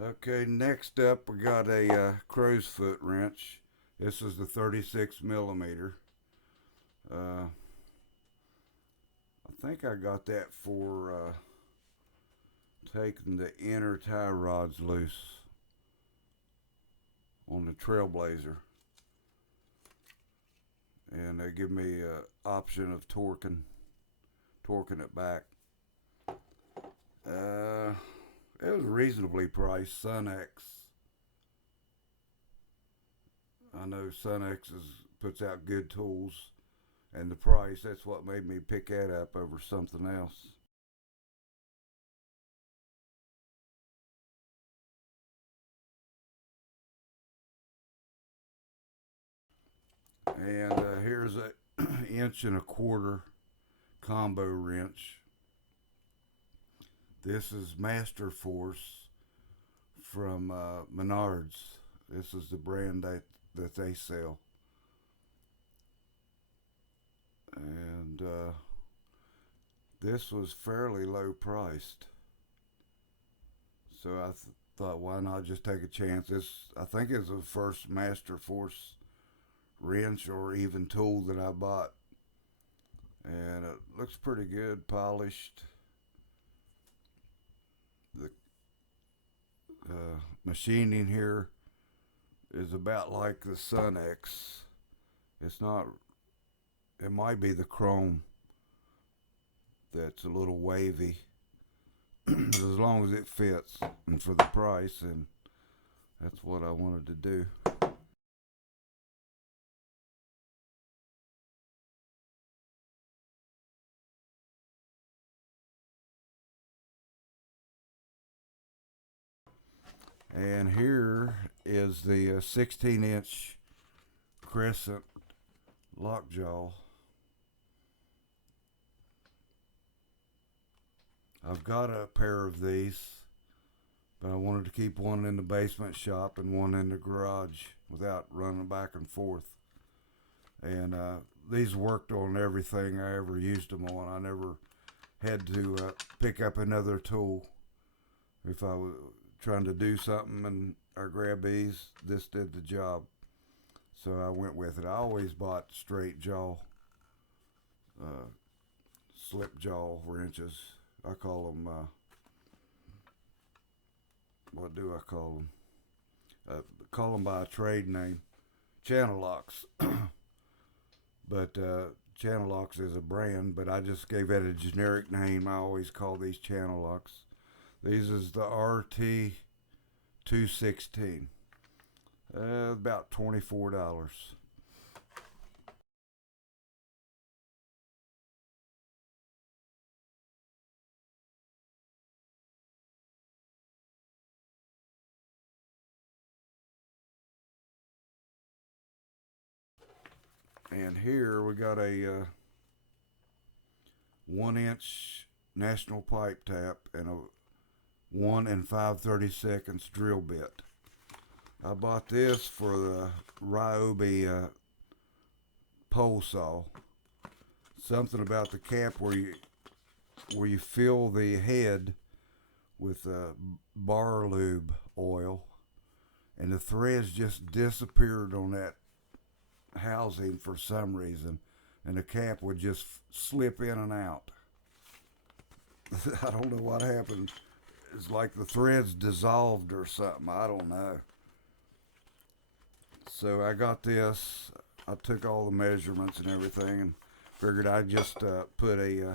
Okay, next up we got a crow's foot wrench. This is the 36 millimeter. Uh, I think I got that for taking the inner tie rods loose on the Trailblazer, and they give me an option of torquing it back. Uh, it was reasonably priced. I know puts out good tools, and the price, that's what made me pick that up over something else. And here's a inch and a quarter combo wrench. This is Masterforce from Menards. This is the brand that they sell. And this was fairly low priced. So thought, why not just take a chance? I think it's the first Masterforce wrench or even tool that I bought. And it looks pretty good, polished. The machining here is about like the Sun-X. It's not, it might be the chrome that's a little wavy. But as long as it fits and for the price, and that's what I wanted to do. And here is the 16-inch Crescent lockjaw. I've got a pair of these, but I wanted to keep one in the basement shop and one in the garage without running back and forth. And these worked on everything I ever used them on. I never had to pick up another tool if I was trying to do something and I grabbed these. This did the job, so I went with it. I always bought straight jaw, uh, slip jaw wrenches. I call them. What do I call them? Call them by a trade name, channel locks. But channel locks is a brand, but I just gave it a generic name. I always call these channel locks. These is the RT 216. About $24. And here we got a 1 inch National Pipe Tap and a 1 and 5/32 drill bit. I bought this for the Ryobi pole saw. Something about the cap where you fill the head with bar lube oil, and the threads just disappeared on that housing for some reason, and the cap would just slip in and out. I don't know what happened. It's like the threads dissolved or something. I don't know. So I got this. I took all the measurements and everything, and figured I'd just put a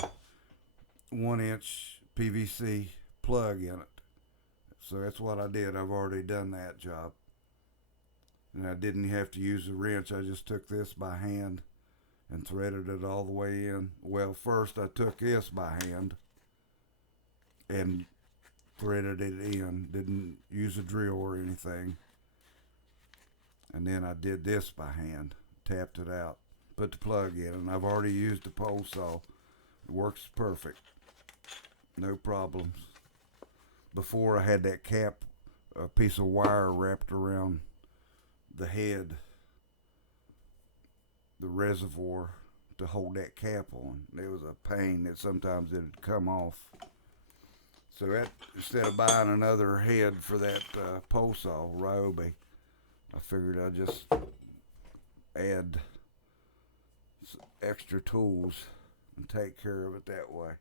1 inch PVC plug in it. So that's what I did. I've already done that job. And I didn't have to use a wrench. I just took this by hand and threaded it all the way in. Well, first I took this by hand and threaded it in. Didn't use a drill or anything. And then I did this by hand, tapped it out, put the plug in, and I've already used the pole saw. It works perfect. No problems. Before I had that cap, a piece of wire wrapped around the head, the reservoir to hold that cap on. It was a pain that sometimes it'd come off. So that, instead of buying another head for that pole saw, Ryobi, I figured I'd just add extra tools and take care of it that way.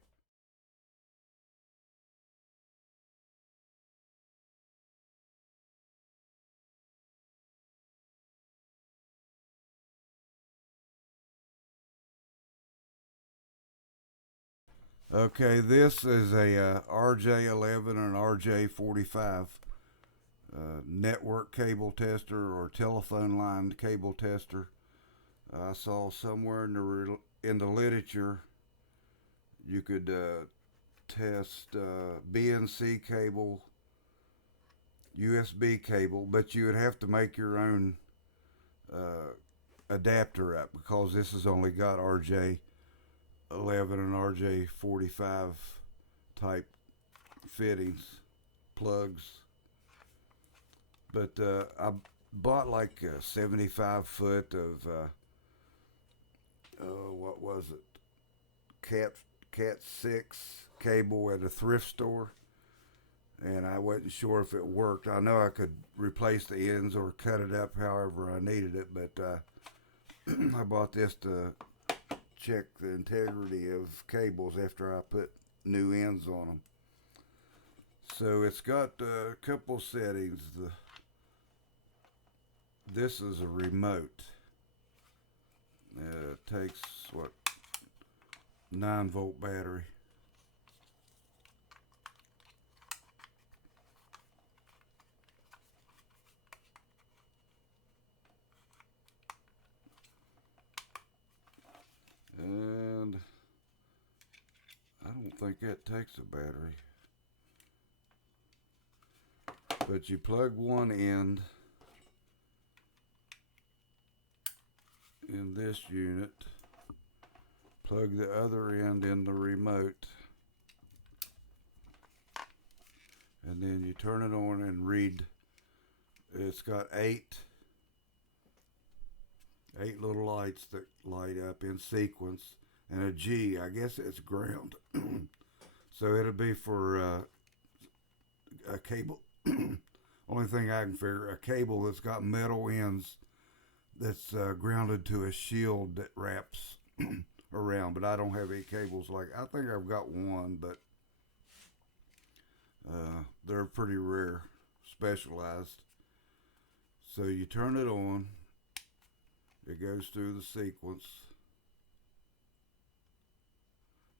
Okay, this is a RJ11 and RJ45 network cable tester or telephone line cable tester. I saw somewhere in the literature you could test BNC cable, USB cable, but you would have to make your own uh, adapter up because this has only got RJ11 and RJ45 type fittings, plugs. But I bought like a 75 foot of what was it? Cat 6 cable at a thrift store, and I wasn't sure if it worked. I know I could replace the ends or cut it up however I needed it, but I bought this to check the integrity of cables after I put new ends on them. So it's got a couple settings. This is a remote. It takes what, 9-volt battery. And I don't think that takes a battery. But you plug one end in this unit, plug the other end in the remote, and then you turn it on and read. It's got eight little lights that light up in sequence, and a G. I guess it's ground. So it'll be for a cable. Only thing I can figure, a cable that's got metal ends that's grounded to a shield that wraps around. But I don't have any cables like. I think I've got one, but they're pretty rare, specialized. So you turn it on. It goes through the sequence.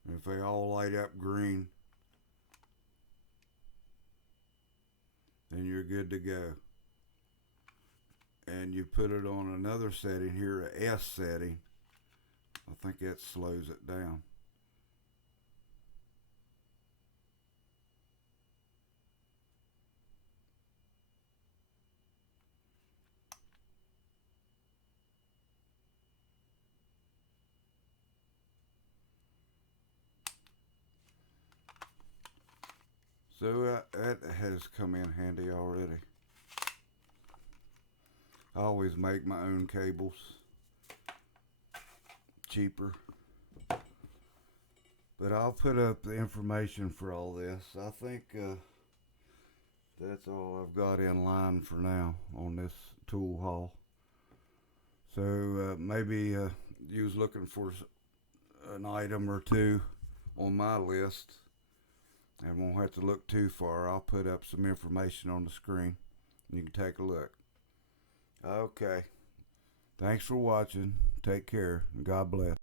And if they all light up green, then you're good to go. And you put it on another setting here, a S setting. I think that slows it down. So that has come in handy already. I always make my own cables. Cheaper. But I'll put up the information for all this. I think that's all I've got in line for now on this tool haul. So maybe you was looking for an item or two on my list and won't have to look too far. I'll put up some information on the screen. You can take a look. Okay. Thanks for watching. Take care. God bless.